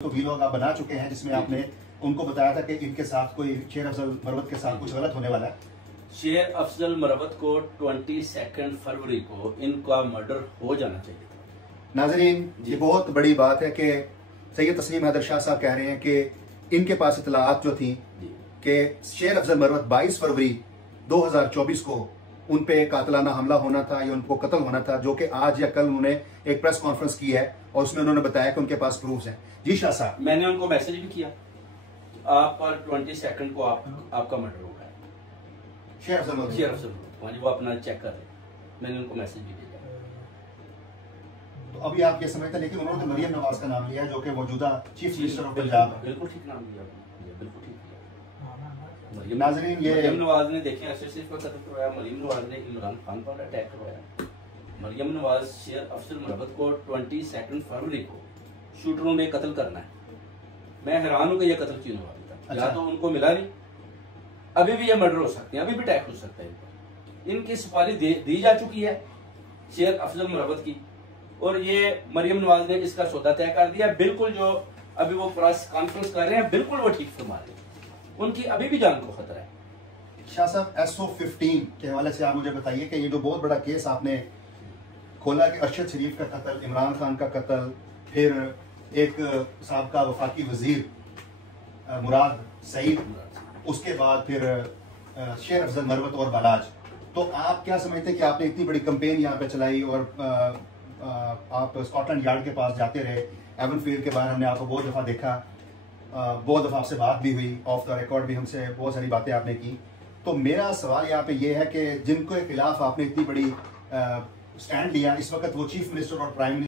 तो वीलॉग आप बना चुके हैं जिसमें आपने उनको बताया था कि इनके साथ कोई शेर अफजल मरवत के साथ कुछ गलत होने वाला है। शेर अफजल मरवत को 22 फरवरी को इनका मर्डर हो जाना चाहिए था। नाजरीन, ये बहुत बड़ी बात है कि सैयद तस्लीम हैदर शाह साहब कह रहे हैं कि इनके पास इतलात जो थी कि शेर अफजल मरवत 22 फरवरी 2024 को उन पे कातलाना हमला होना था या उनको कत्ल होना था, जो कि आज या कल उन्होंने एक प्रेस कॉन्फ्रेंस की है और उसमें उन्होंने बताया कि उनके पास प्रूफ हैं। जी शाह साहब, मैंने उनको मैसेज भी किया, आप पर 22 को आपका मर्डर होगा शेर अफजल मरवत, वो अपना चेक कर रहे हैं। मैंने उनको मैसेज भी भेजा। तो अभी आप ये समझते हैं, लेकिन उन्होंने तो मरियम नवाज का नाम लिया जो कि मौजूदा चीफ मिनिस्टर ऑफ पंजाब। बिल्कुल ठीक नाम लिया, बिल्कुल ठीक। नाजरीन, ये मरियम नवाज ने देखें एसएसएफ पर कत्ल करवाया, मरियम नवाज ने इमरान खान पर अटैक करवाया। मरियम नवाज शेर अफजल मरवत को 22 फरवरी को शूटरों में कत्ल करना है। मैं हैरान हूं कि यह कत्ल क्यों हुआ था। अच्छा। या तो उनको मिला नहीं, अभी भी ये मर्डर हो सकते हैं, अभी भी अटैक हो सकता है इन पर। इनकी सुपारी दी जा चुकी है शेर अफजल मरवत की, और ये मरियम नवाज ने इसका सौदा तय कर दिया। बिल्कुल जो अभी वो प्रेस कॉन्फ्रेंस कर रहे हैं, बिल्कुल वो ठीक फरमा रहे हैं। उनकी अभी भी जान को खतरा है। शाह साहब, SO15 के हवाले से आप मुझे बताइए कि ये जो बहुत बड़ा केस आपने खोला कि अरशद शरीफ का कत्ल, इमरान खान का कत्ल, फिर एक साबका वफाकी वजीर मुराद सईद, उसके बाद फिर शेर अफजल मरवत और बालाज, तो आप क्या समझते हैं कि आपने इतनी बड़ी कंपेन यहाँ पे चलाई और आप स्कॉटलैंड यार्ड के पास जाते रहे, एवन फील्ड के बाहर हमने आपको बहुत दफ़ा देखा, बहुत दफ़ा आपसे बात भी हुई, ऑफ द रिकॉर्ड भी हमसे बहुत सारी बातें आपने की। तो मेरा सवाल यहाँ पे ये है कि जिनको के खिलाफ आपने इतनी बड़ी स्टैंड लिया, इस वक्त वो चीफ मिनिस्टर और प्राइम